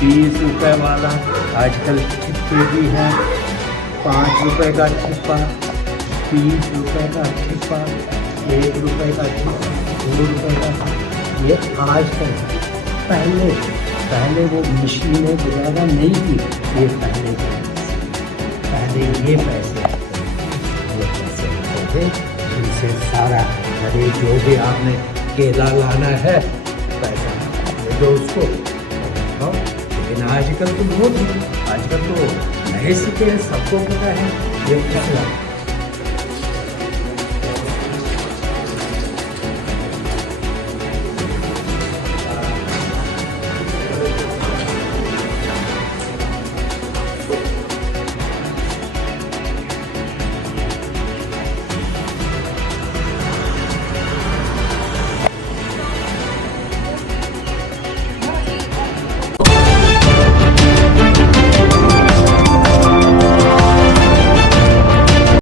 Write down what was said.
₹20 वाला आजकल छिप्पे भी हैं, ₹5 का छिप्पा, ₹30 का छिप्पा, ₹1 का छिप्पा, ₹2 का। ये आजकल पहले वो मशीनें वगैरह नहीं थी, ये पहले ये पैसे होते थे, इनसे सारा अरे जो भी आपने केला लाना है पैसा दे दो उसको। लेकिन आजकल तो बहुत है, आजकल तो नए सिक्के सबको पता है ये पैसा